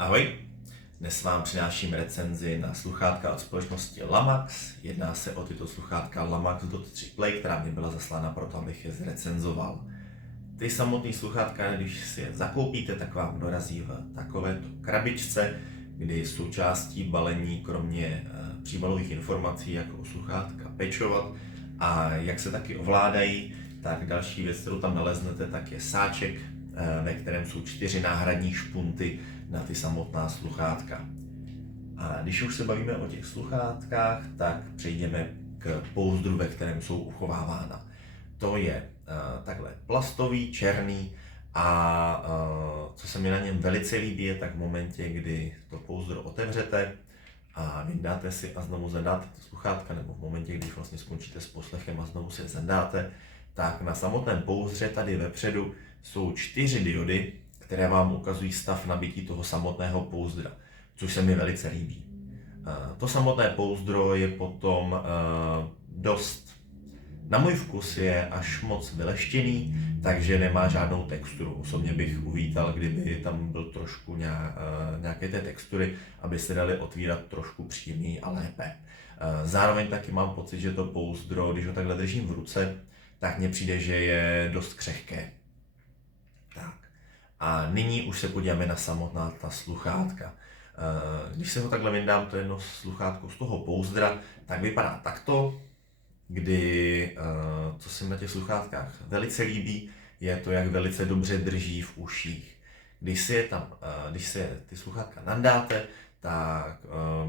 Ahoj, dnes vám přináším recenzi na sluchátka od společnosti Lamax. Jedná se o tyto sluchátka Lamax Dot 3 Play, která mi byla zaslána proto, abych je zrecenzoval. Ty samotné sluchátka, když si je zakoupíte, tak vám dorazí v takovéto krabičce, kdy součástí balení kromě příbalových informací, jako o sluchátka pečovat a jak se taky ovládají, tak další věc, kterou tam naleznete, tak je sáček, ve kterém jsou 4 náhradní špunty na ty samotná sluchátka. A když už se bavíme o těch sluchátkách, tak přejdeme k pouzdru, ve kterém jsou uchovávána. To je takhle plastový, černý a co se mi na něm velice líbí, je tak v momentě, kdy to pouzdro otevřete a vyndáte si a znovu zandáte to sluchátka, nebo v momentě, když vlastně skončíte s poslechem a znovu si zandáte, tak na samotném pouzdře tady vepředu jsou 4 diody, které vám ukazují stav nabití toho samotného pouzdra, což se mi velice líbí. To samotné pouzdro je potom dost, na můj vkus je až moc vyleštěný, takže nemá žádnou texturu. Osobně bych uvítal, kdyby tam byl trošku nějaké té textury, aby se daly otvírat trošku příjemněji a lépe. Zároveň taky mám pocit, že to pouzdro, když ho takhle držím v ruce, tak mně přijde, že je dost křehké. Tak. A nyní už se podíváme na samotná ta sluchátka. Když se ho takhle vyndám, to jedno sluchátko z toho pouzdra, tak vypadá takto, kdy, co se mi na těch sluchátkách velice líbí, je to, jak velice dobře drží v uších. Když si ty sluchátka nandáte, tak,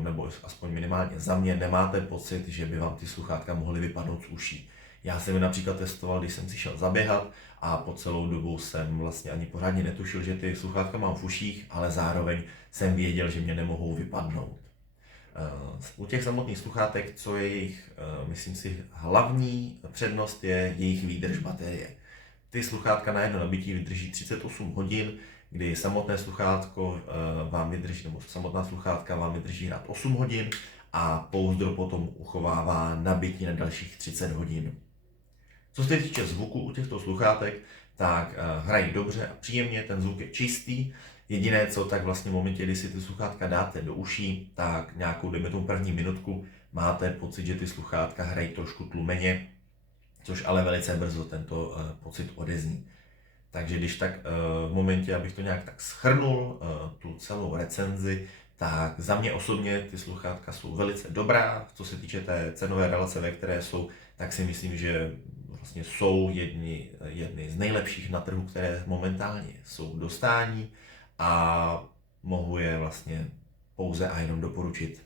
nebo aspoň minimálně za mě, nemáte pocit, že by vám ty sluchátka mohly vypadnout z uší. Já jsem je například testoval, když jsem si šel zaběhat a po celou dobu jsem vlastně ani pořádně netušil, že ty sluchátka mám v uších, ale zároveň jsem věděl, že mě nemohou vypadnout. U těch samotných sluchátek, co je jejich, myslím si, hlavní přednost, je jejich výdrž baterie. Ty sluchátka na jedno nabití vydrží 38 hodin, kdy samotné sluchátko vám vydrží, nebo samotná sluchátka vám vydrží hrát 8 hodin a pouzdro potom uchovává nabití na dalších 30 hodin. Co se týče zvuku u těchto sluchátek, tak hrají dobře a příjemně, ten zvuk je čistý. Jediné co, tak vlastně v momentě, kdy si ty sluchátka dáte do uší, tak nějakou, dejme tomu první minutku, máte pocit, že ty sluchátka hrají trošku tlumeně, což ale velice brzo tento pocit odezní. Takže když tak v momentě, abych to nějak tak shrnul, tu celou recenzi, tak za mě osobně ty sluchátka jsou velice dobrá. Co se týče té cenové relace, ve které jsou, tak si myslím, že vlastně jsou jedny z nejlepších na trhu, které momentálně jsou k dostání a mohu je vlastně pouze a jenom doporučit.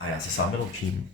A já se s vámi loučím.